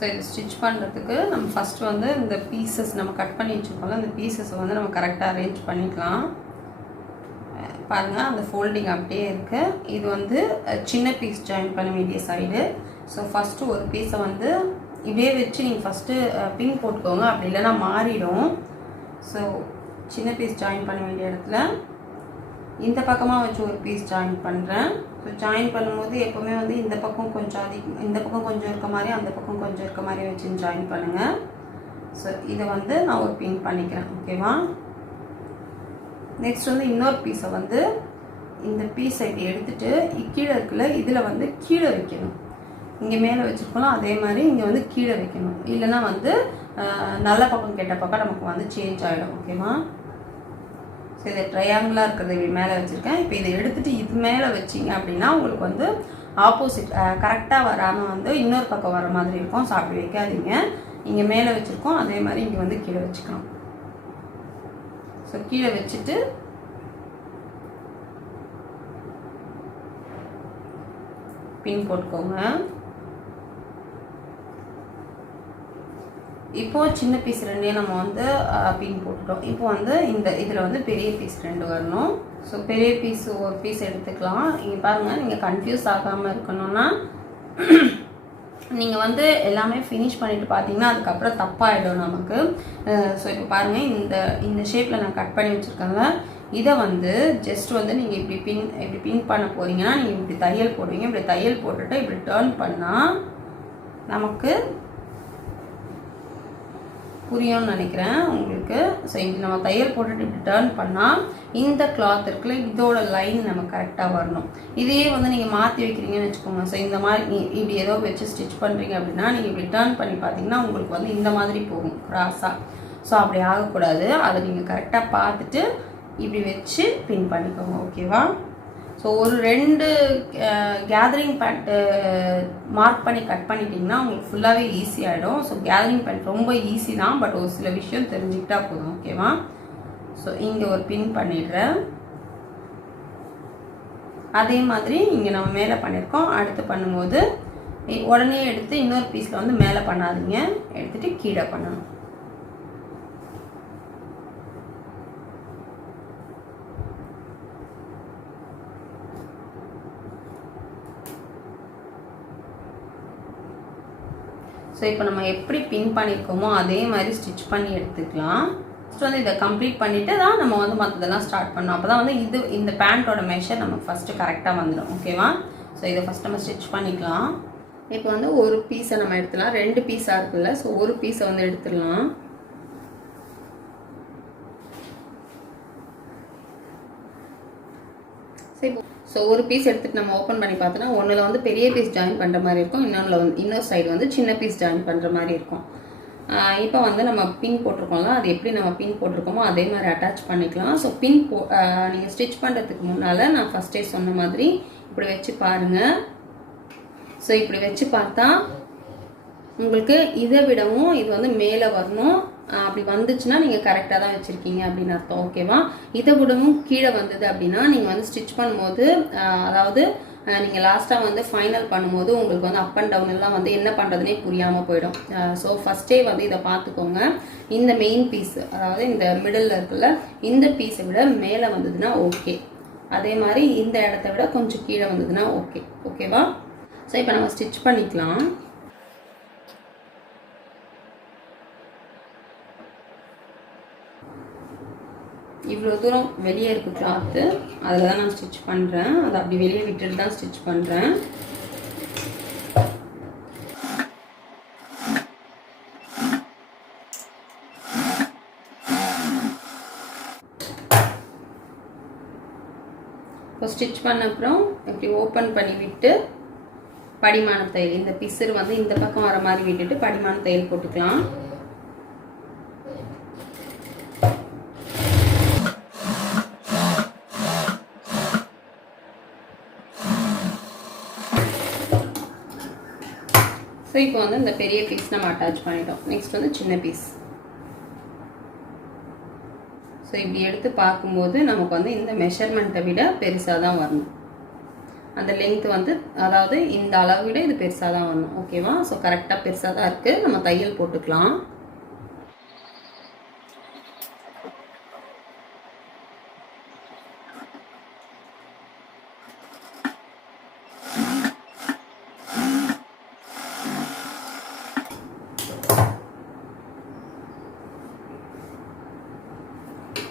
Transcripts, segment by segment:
So இது stitch பண்ணுறதுக்கு நம்ம ஃபஸ்ட்டு வந்து இந்த பீசஸ் நம்ம கட் பண்ணி வச்சுருக்கோம்ல அந்த பீசஸை வந்து நம்ம கரெக்டாக அரேஞ்ச் பண்ணிக்கலாம். பாருங்கள் அந்த ஃபோல்டிங் அப்படியே இருக்குது. இது வந்து சின்ன பீஸ் ஜாயின் பண்ண வேண்டிய சைடு. ஸோ ஃபஸ்ட்டு ஒரு பீஸை வந்து இப்படியே வச்சு நீங்கள் ஃபஸ்ட்டு பின் போட்டுக்கோங்க, அப்படி இல்லைன்னா மாறிடும். ஸோ சின்ன பீஸ் ஜாயின் பண்ண வேண்டிய இடத்துல இந்த பக்கமாக வச்சு ஒரு பீஸ் ஜாயின் பண்ணுறேன். ஸோ ஜாயின் பண்ணும்போது எப்போவுமே வந்து இந்த பக்கம் கொஞ்சம் இந்த பக்கம் கொஞ்சம் இருக்க மாதிரி அந்த பக்கம் கொஞ்சம் இருக்க மாதிரி வச்சு ஜாயின் பண்ணுங்கள். ஸோ இதை வந்து நான் ஒரு பின் பண்ணிக்கிறேன். ஓகேவா? நெக்ஸ்ட் வந்து இன்னொரு பீஸை வந்து இந்த பீஸை இப்படி எடுத்துகிட்டு கீழே இருக்குல்ல இதில் வந்து கீழே வைக்கணும். இங்கே மேலே வச்சுருக்கோம் அதே மாதிரி இங்கே வந்து கீழே வைக்கணும். இல்லைன்னா வந்து நல்ல பக்கம் கெட்ட பக்கம் நமக்கு வந்து சேஞ்ச் ஆகிடும். ஓகேவா? ஸோ இதை ட்ரையாங்கிளாக இருக்கிறத இப்படி மேலே வச்சுருக்கேன். இப்போ இதை எடுத்துகிட்டு இது மேலே வச்சிங்க அப்படின்னா உங்களுக்கு வந்து ஆப்போசிட் கரெக்டாக வராமல் வந்து இன்னொரு பக்கம் வர மாதிரி இருக்கும். ஸோ அப்படி வைக்காதீங்க. இங்கே மேலே வச்சுருக்கோம் அதே மாதிரி இங்கே வந்து கீழே வச்சுக்கலாம். ஸோ கீழே வச்சுட்டு பின் போட்டுக்கோங்க. இப்போது சின்ன பீஸ் ரெண்டையும் நம்ம வந்து பின் போட்டுட்டோம். இப்போ வந்து இதில் வந்து பெரிய பீஸ் 2 வரணும். ஸோ பெரிய பீஸ் ஒரு பீஸ் எடுத்துக்கலாம். இங்கே பாருங்கள், நீங்கள் கன்ஃபியூஸ் ஆகாமல் இருக்கணும்னா நீங்கள் வந்து எல்லாமே ஃபினிஷ் பண்ணிவிட்டு பார்த்தீங்கன்னா அதுக்கப்புறம் தப்பாகிடும் நமக்கு. ஸோ இப்போ பாருங்கள், இந்த ஷேப்பில் நான் கட் பண்ணி வச்சுருக்கேன்ல இதை வந்து ஜஸ்ட் வந்து நீங்கள் இப்படி பின் பண்ண போகிறீங்கன்னா நீங்கள் இப்படி தையல் போடுவீங்க. இப்படி தையல் போட்டுட்டு இப்படி டேர்ன் பண்ணால் நமக்கு புரியும்னு நினைக்கிறேன் உங்களுக்கு. ஸோ இப்படி நம்ம தையல் போட்டுட்டு இப்படி டேர்ன் பண்ணால் இந்த கிளாத் இருக்குல்ல இதோட லைன் நம்ம கரெக்டாக வரணும். இதையே வந்து நீங்கள் மாற்றி வைக்கிறீங்கன்னு வச்சுக்கோங்க. ஸோ இந்த மாதிரி இப்படி ஏதோ வச்சு ஸ்டிச் பண்ணுறீங்க அப்படின்னா நீங்கள் இப்படி டேர்ன் பண்ணி பார்த்தீங்கன்னா உங்களுக்கு வந்து இந்த மாதிரி போகும் கிராஸாக. ஸோ அப்படி ஆகக்கூடாது. அதை நீங்கள் கரெக்டாக பார்த்துட்டு இப்படி வச்சு பின் பண்ணிக்கோங்க. ஓகேவா? ஸோ ஒரு 2 கேதரிங் பேண்ட்டு மார்க் பண்ணி கட் பண்ணிட்டிங்கன்னா உங்களுக்கு ஃபுல்லாகவே ஈஸியாகிடும். ஸோ கேதரிங் பேண்ட் ரொம்ப ஈஸி தான், பட் ஒரு சில விஷயம் தெரிஞ்சுக்கிட்டா போதும். ஓகேவா? ஸோ இங்கே ஒரு பின் பண்ணிடுறேன். அதே மாதிரி இங்கே நம்ம மேலே பண்ணியிருக்கோம். அடுத்து பண்ணும்போது உடனே எடுத்து இன்னொரு பீஸில் வந்து மேலே பண்ணாதீங்க, எடுத்துகிட்டு கீழே பண்ணணும். ஸோ இப்போ நம்ம எப்படி பின் பண்ணியிருக்கோமோ அதே மாதிரி ஸ்டிச் பண்ணி எடுத்துக்கலாம். ஃபஸ்ட் வந்து இதை கம்ப்ளீட் பண்ணிவிட்டு தான் நம்ம வந்து மற்றதெல்லாம் ஸ்டார்ட் பண்ணோம். அப்போ தான் வந்து இந்த பேண்ட்டோட மெஷர் நமக்கு ஃபஸ்ட்டு கரெக்டாக வந்துடும். ஓகேவா? ஸோ இதை ஃபஸ்ட் நம்ம ஸ்டிச் பண்ணிக்கலாம். இப்போ வந்து ஒரு பீஸை நம்ம எடுத்துடலாம். 2 பீஸாக இருக்குல்ல, ஸோ ஒரு பீஸை வந்து எடுத்துடலாம். ஸோ ஒரு பீஸ் எடுத்துகிட்டு நம்ம ஓப்பன் பண்ணி பார்த்தோன்னா ஒன்றில் வந்து பெரிய பீஸ் ஜாயின் பண்ணுற மாதிரி இருக்கும், இன்னொரு சைடு வந்து சின்ன பீஸ் ஜாயின் பண்ணுற மாதிரி இருக்கும். இப்போ வந்து நம்ம பின் போட்டிருக்கோம்ல, அது எப்படி நம்ம பின் போட்டிருக்கோமோ அதே மாதிரி அட்டாச் பண்ணிக்கலாம். ஸோ பின் நீங்கள் ஸ்டிச் பண்ணுறதுக்கு முன்னால் நான் ஃபஸ்ட்டே சொன்ன மாதிரி இப்படி வச்சு பாருங்கள். ஸோ இப்படி வச்சு பார்த்தா உங்களுக்கு இதை விடவும் இது வந்து மேலே வரணும். அப்படி வந்துச்சுன்னா நீங்கள் கரெக்டாக தான் வச்சுருக்கீங்க அப்படின்னு அர்த்தம். ஓகேவா? இதை விடவும் கீழே வந்தது அப்படின்னா நீங்கள் வந்து ஸ்டிச் பண்ணும்போது அதாவது நீங்கள் லாஸ்ட்டாக வந்து ஃபைனல் பண்ணும்போது உங்களுக்கு வந்து அப் அண்ட் டவுன் எல்லாம் வந்து என்ன பண்ணுறதுனே புரியாமல் போயிடும். ஸோ ஃபஸ்ட்டே வந்து இதை பார்த்துக்கோங்க. இந்த மெயின் பீஸ் அதாவது இந்த மிடில் இருக்குல்ல இந்த பீஸை விட மேலே வந்ததுன்னா ஓகே, அதே மாதிரி இந்த இடத்த விட கொஞ்சம் கீழே வந்ததுன்னா ஓகே. ஓகேவா? ஸோ இப்போ நம்ம ஸ்டிச் பண்ணிக்கலாம். இவ்வளோ தூரம் வெளியே இருக்குது கிளாத்து, அதில் தான் நான் ஸ்டிச் பண்ணுறேன். அதை அப்படி வெளியே விட்டுட்டு தான் ஸ்டிச் பண்ணுறேன். இப்போ ஸ்டிச் பண்ண அப்புறம் இப்படி ஓப்பன் பண்ணி விட்டு படிமான தையல், இந்த பிசர் வந்து இந்த பக்கம் வர மாதிரி விட்டுட்டு படிமான தையல் போட்டுக்கலாம். ஸோ இப்போ வந்து இந்த பெரிய பீஸ் நம்ம அட்டாச் பண்ணிட்டோம். நெக்ஸ்ட் வந்து சின்ன பீஸ். ஸோ இப்படி எடுத்து பார்க்கும்போது நமக்கு வந்து இந்த மெஷர்மெண்ட்டை விட பெருசாக தான் வரணும். அந்த லென்த் வந்து அதாவது இந்த அளவை விட இது பெருசாக தான் வரணும். ஓகேவா? ஸோ கரெக்டாக பெருசாக தான் இருக்குது. நம்ம தையல் போட்டுக்கலாம்.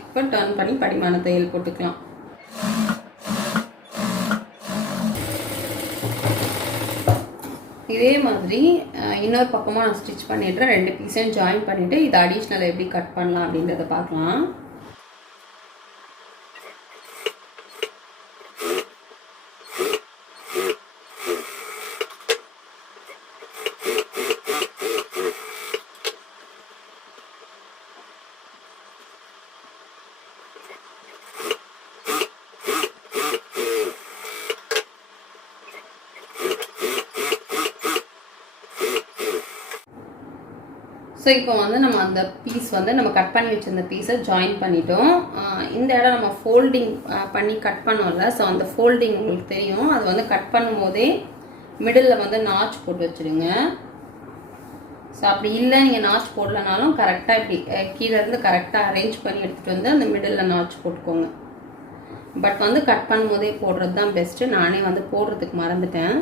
இப்போ டர்ன் பண்ணி படிமான தையல் போட்டுக்கலாம். இதே மாதிரி இன்னொரு பக்கமாக நான் ஸ்டிச் பண்ணிடுறேன். 2 பீஸையும் ஜாயின் பண்ணிவிட்டு இது அடிஷ்னல் எப்படி கட் பண்ணலாம் அப்படின்றத பார்க்கலாம். ஸோ இப்போ வந்து நம்ம அந்த பீஸ் வந்து நம்ம கட் பண்ணி வச்சிருந்த பீஸை ஜாயின் பண்ணிட்டோம். இந்த இடம் நம்ம ஃபோல்டிங் பண்ணி கட் பண்ணோம்ல, ஸோ அந்த ஃபோல்டிங் உங்களுக்கு தெரியும். அது வந்து கட் பண்ணும் போதே மிடில் வந்து நாச் போட்டு வச்சுடுங்க. ஸோ அப்படி இல்லை நீங்கள் நாச் போடலனாலும் கரெக்டாக இப்படி கீழேருந்து கரெக்டாக அரேஞ்ச் பண்ணி எடுத்துகிட்டு வந்து அந்த மிடில் நாச் போட்டுக்கோங்க. பட் வந்து கட் பண்ணும் போதே போடுறது தான் பெஸ்ட்டு. நானே வந்து போடுறதுக்கு மறந்துட்டேன்.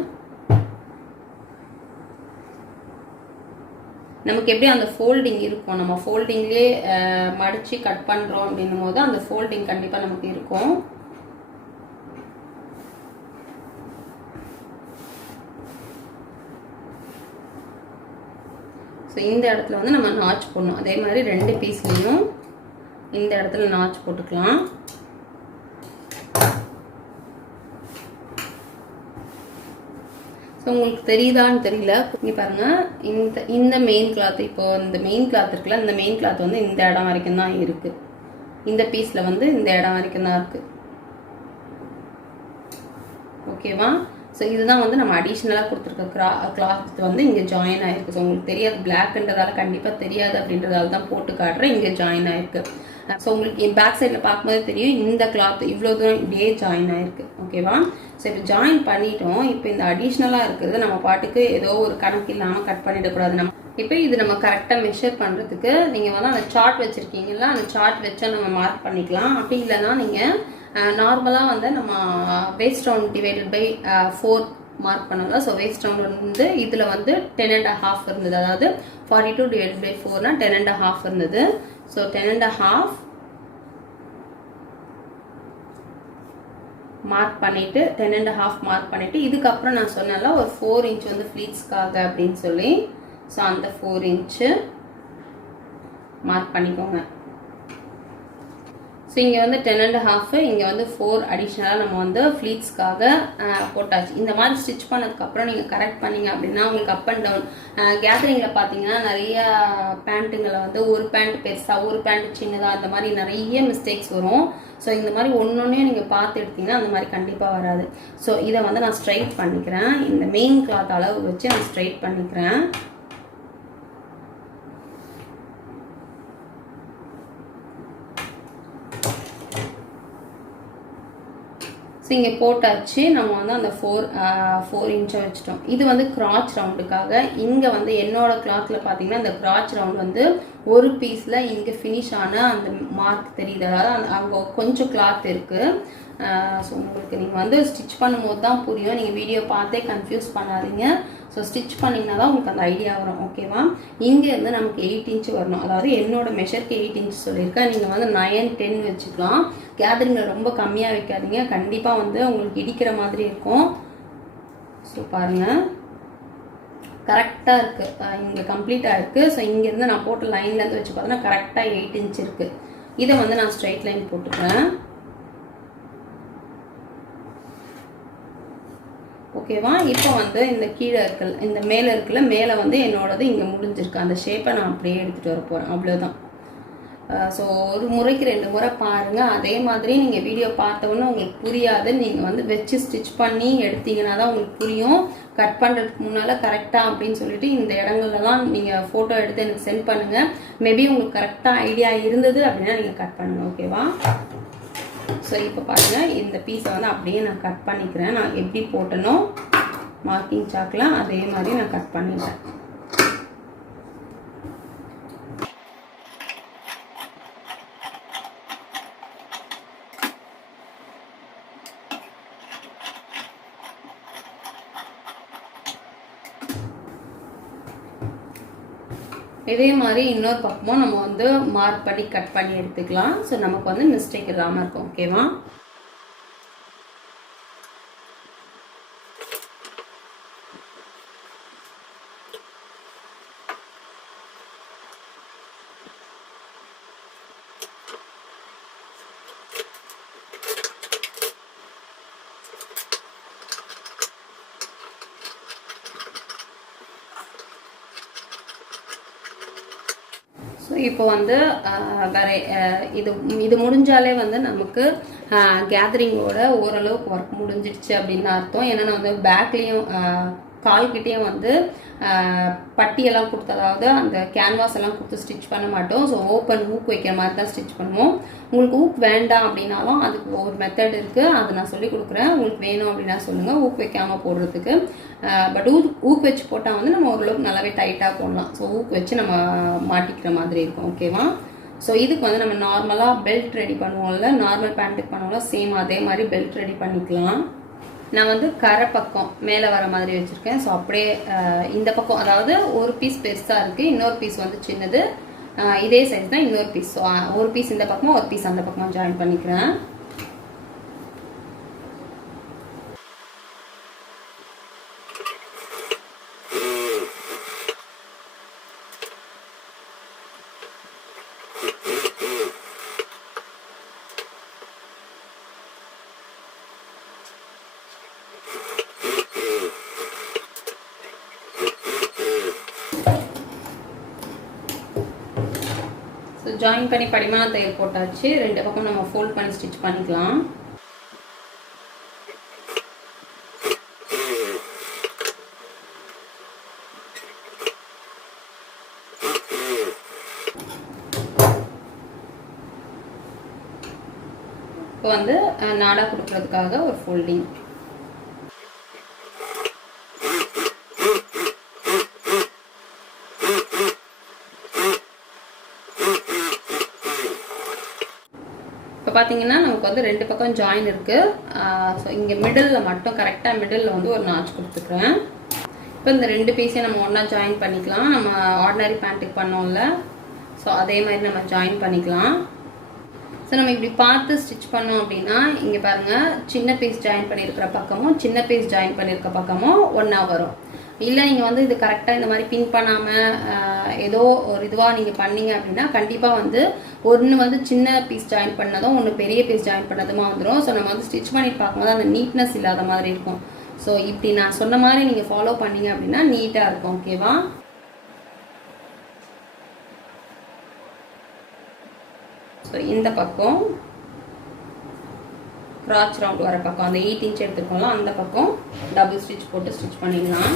நமக்கு எப்படி அந்த ஃபோல்டிங் இருக்கும், நம்ம ஃபோல்டிங்லேயே மடித்து கட் பண்ணுறோம் அப்படின்னும் போது அந்த ஃபோல்டிங் கண்டிப்பாக நமக்கு இருக்கும். ஸோ இந்த இடத்துல வந்து நம்ம நாச் போடணும். அதே மாதிரி 2 பீஸ்லேயும் இந்த இடத்துல நாச் போட்டுக்கலாம். ஸோ உங்களுக்கு தெரியுதான்னு தெரியல, இங்கே பாருங்கள். இந்த மெயின் கிளாத், இப்போ இந்த மெயின் கிளாத் இருக்குல்ல, இந்த மெயின் கிளாத் வந்து இந்த இடம் வரைக்கும் தான் இருக்குது. இந்த பீஸில் வந்து இந்த இடம் வரைக்கும் தான் இருக்குது. ஓகேவா? ஸோ இதுதான் வந்து நம்ம அடிஷ்னலாக கொடுத்துருக்க கிளாத் வந்து இங்கே ஜாயின் ஆகிருக்கு. ஸோ உங்களுக்கு தெரியாது, பிளாக்ன்றதால கண்டிப்பாக தெரியாது அப்படின்றதால தான் போட்டு காட்டுறேன். இங்கே ஜாயின் ஆகிருக்கு. ஸோ உங்களுக்கு பேக் சைடில் பார்க்கும்போது தெரியும், இந்த கிளாத் இவ்வளோ தூரம் இப்படியே ஜாயின் ஆகிருக்கு. ஓகேவா? ஸோ இப்போ ஜாயின் பண்ணிட்டோம். இப்போ இந்த அடிஷ்னலாக இருக்கிறது நம்ம பாட்டுக்கு ஏதோ ஒரு கணக்கு இல்லாமல் கட் பண்ணிடக்கூடாது. நம்ம இப்போ இது நம்ம கரெக்டாக மெஷர் பண்ணுறதுக்கு நீங்கள் வந்து அந்த சார்ட் வச்சுருக்கீங்களா, அந்த சார்ட் வச்சா நம்ம மார்க் பண்ணிக்கலாம். அப்படி இல்லைன்னா நீங்கள் நார்மலாக வந்து நம்ம waste round divided by 4 mark பண்ணலாம். ஸோ வேஸ்ட் ரவுண்ட் வந்து இதில் வந்து 10.5 இருந்தது. அதாவது 42 டிவைடட் பை 4னா 10.5 இருந்தது. ஸோ 10.5 மார்க் பண்ணிவிட்டு 10.5 மார்க் பண்ணிவிட்டு இதுக்கப்புறம் நான் சொன்னல ஒரு 4 இன்ச் வந்து ஃப்ளீட்ஸ்க்காக அப்படின்னு சொல்லி, ஸோ அந்த 4 இன்ச்சு மார்க் பண்ணிக்கோங்க. ஸோ இங்கே வந்து 10.5, இங்கே வந்து 4 அடிஷ்னலாக நம்ம வந்து ஃப்ளீட்ஸ்க்காக போட்டாச்சு. இந்த மாதிரி ஸ்டிச் பண்ணதுக்கப்புறம் நீங்கள் கரெக்ட் பண்ணிங்க அப்படின்னா உங்களுக்கு அப் அண்ட் டவுன் கேதரிங்கில் பார்த்தீங்கன்னா நிறைய பேண்ட்டுங்களை வந்து ஒரு பேண்ட் பெருசாக ஒரு பேண்ட் சின்னதாக அந்த மாதிரி நிறைய மிஸ்டேக்ஸ் வரும். ஸோ இந்த மாதிரி ஒன்றொன்னையும் நீங்கள் பார்த்து எடுத்தீங்கன்னா அந்த மாதிரி கண்டிப்பாக வராது. ஸோ இதை வந்து நான் ஸ்ட்ரைட் பண்ணிக்கிறேன். இந்த மெயின் கிளாத் அளவு வச்சு நான் ஸ்ட்ரைட் பண்ணிக்கிறேன். ஸோ இங்கே போட்டாச்சு. நம்ம வந்து அந்த 4 இன்ச்சை வச்சுட்டோம். இது வந்து கிராச் ரவுண்டுக்காக. இங்கே வந்து என்னோட கிளாத்தில் பார்த்தீங்கன்னா இந்த கிராச் ரவுண்ட் வந்து ஒரு பீஸில் இங்கே ஃபினிஷ் ஆன அந்த மார்க் தெரியுது. அதாவது அங்கே கொஞ்சம் கிளாத் இருக்குது. ஸோ உங்களுக்கு நீங்கள் வந்து ஸ்டிச் பண்ணும்போது தான் புரியும். நீங்கள் வீடியோ பார்த்தே கன்ஃபியூஸ் பண்ணாதீங்க. ஸோ ஸ்டிச் பண்ணிங்கன்னா தான் உங்களுக்கு அந்த ஐடியா வரும். ஓகேவா? இங்கேருந்து நமக்கு 8 இன்ச்சு வரணும். அதாவது என்னோட மெஷருக்கு 8 இன்ச் சொல்லியிருக்கேன். நீங்கள் வந்து 9, 10 வச்சுக்கலாம். கேதரிங்கில் ரொம்ப கம்மியாக வைக்காதீங்க. கண்டிப்பாக வந்து உங்களுக்கு இடிக்கிற மாதிரி இருக்கும். ஸோ பாருங்கள், கரெக்டாக இருக்குது. இங்கே கம்ப்ளீட்டாக இருக்குது. ஸோ இங்கேருந்து நான் போட்ட லைன்லேருந்து வச்சு பார்த்தோன்னா கரெக்டாக 8 இன்ச் இருக்குது. இதை வந்து நான் ஸ்ட்ரைட் லைன் போட்டுக்கிறேன். ஓகேவா? இப்போ வந்து இந்த கீழே இருக்குல்ல, இந்த மேலே இருக்குல்ல, மேலே வந்து என்னோடது இங்கே முடிஞ்சிருக்கு. அந்த ஷேப்பை நான் அப்படியே எடுத்துகிட்டு வர போகிறேன். அவ்வளோதான். ஸோ ஒரு முறைக்கு 2 முறை பாருங்கள். அதே மாதிரி நீங்கள் வீடியோ பார்த்தோன்னே உங்களுக்கு புரியாது, நீங்கள் வந்து வச்சு ஸ்டிச் பண்ணி எடுத்தீங்கன்னா தான் உங்களுக்கு புரியும். கட் பண்ணுறதுக்கு முன்னால் கரெக்டாக அப்படின்னு சொல்லிட்டு இந்த இடங்கள்லாம் நீங்கள் ஃபோட்டோ எடுத்து எனக்கு சென்ட் பண்ணுங்கள். மேபி உங்களுக்கு கரெக்டாக ஐடியா இருந்தது அப்படின்னா நீங்கள் கட் பண்ணுங்கள். ஓகேவா? ஸோ இப்போ பாருங்கள், இந்த பீஸை வந்து அப்படியே நான் கட் பண்ணிக்கிறேன். நான் எப்படி போட்டனோ மார்க்கிங் சாக்கில் அதே மாதிரி நான் கட் பண்ணிடுறேன். இதே மாதிரி இன்னொரு பக்கமும் நம்ம வந்து மார்க் பண்ணி கட் பண்ணி எடுத்துக்கலாம். ஸோ நமக்கு வந்து மிஸ்டேக் இல்லாமல் இருக்கும். ஓகேவா? ஸோ இப்போ வந்து வேற இது முடிஞ்சாலே வந்து நமக்கு கேதரிங்கோட ஓரளவுக்கு ஒர்க் முடிஞ்சிடுச்சு அப்படின்னு அர்த்தம். ஏன்னா நான் வந்து பேக்லேயும் கால்கிட்டேயும் வந்து பட்டியெல்லாம் கொடுத்து, அதாவது அந்த கேன்வாஸ் எல்லாம் கொடுத்து ஸ்டிச் பண்ண மாட்டோம். ஸோ ஓப்பன் ஊக் வைக்கிற மாதிரி தான் ஸ்டிச் பண்ணுவோம். உங்களுக்கு ஊக் வேண்டாம் அப்படின்னாலும் அதுக்கு ஒரு மெத்தட் இருக்குது, அதை நான் சொல்லி கொடுக்குறேன். உங்களுக்கு வேணும் அப்படின்னா சொல்லுங்கள், ஊக் வைக்காமல் போடுறதுக்கு. பட் ஊக் வச்சு போட்டால் வந்து நம்ம ஓரளவுக்கு நல்லாவே டைட்டாக போடலாம். ஸோ ஊக் வச்சு நம்ம மாட்டிக்கிற மாதிரி இருக்கும். ஓகேவா? ஸோ இதுக்கு வந்து நம்ம நார்மலாக பெல்ட் ரெடி பண்ணுவோம்ல, நார்மல் பேண்ட்டுக்கு பண்ணுவோம்ல, சேம் அதே மாதிரி பெல்ட் ரெடி பண்ணிக்கலாம். நான் வந்து கரை பக்கம் மேலே வர மாதிரி வச்சுருக்கேன். ஸோ அப்படியே இந்த பக்கம், அதாவது ஒரு பீஸ் பெருசாக இருக்குது, இன்னொரு பீஸ் வந்து சின்னது, இதே சைஸ் தான் இன்னொரு பீஸ். ஸோ ஒரு பீஸ் இந்த பக்கமும் ஒரு பீஸ் அந்த பக்கமும் ஜாயின் பண்ணிக்கிறேன். ஜாயின் பண்ணி படிமான தையல் போட்டாச்சு. ரெண்டு பக்கம் நம்ம ஃபோல்ட் பண்ணி ஸ்டிச் பண்ணிக்கலாம். இப்போ வந்து நாடா கொடுக்கறதுக்காக ஒரு ஃபோல்டிங். இப்போ பார்த்தீங்கன்னா நமக்கு வந்து ரெண்டு பக்கம் ஜாயின் இருக்குது. ஸோ இங்கே மிடில் மட்டும் கரெக்டாக மிடில் வந்து ஒரு நாச் கொடுத்துக்கிறேன். இப்போ இந்த ரெண்டு பீஸையும் நம்ம ஒன்றா ஜாயின் பண்ணிக்கலாம். நம்ம ஆர்டினரி பேண்ட்டுக்கு பண்ணோம்ல, ஸோ அதே மாதிரி நம்ம ஜாயின் பண்ணிக்கலாம். ஸோ நம்ம இப்படி பார்த்து ஸ்டிச் பண்ணோம் அப்படின்னா இங்கே பாருங்கள், சின்ன பீஸ் ஜாயின் பண்ணியிருக்கிற பக்கமும் சின்ன பீஸ் ஜாயின் பண்ணியிருக்க பக்கமும் ஒன்றா வரும். இல்லை நீங்கள் வந்து இது கரெக்டாக இந்த மாதிரி பின் பண்ணாமல் ஏதோ ஒரு இதுவாக நீங்கள் பண்ணீங்க அப்படின்னா கண்டிப்பாக வந்து ஒன்று வந்து சின்ன பீஸ் ஜாயின் பண்ணதும் ஒன்று பெரிய பீஸ் ஜாயின் பண்ணதுமா வந்துடும். ஸோ நம்ம வந்து ஸ்டிச் பண்ணிட்டு பார்க்கும்போது அந்த நீட்னஸ் இல்லாத மாதிரி இருக்கும். ஸோ இப்படி நான் சொன்ன மாதிரி நீங்கள் ஃபாலோ பண்ணீங்க அப்படின்னா நீட்டாக இருக்கும். ஓகேவா? ஸோ இந்த பக்கம் கிராச் ரவுண்ட் வர பக்கம், அந்த 8 இன்ச் எடுத்துருக்கோம்ல, அந்த பக்கம் டபுள் ஸ்டிச் போட்டு ஸ்டிச் பண்ணிடலாம்.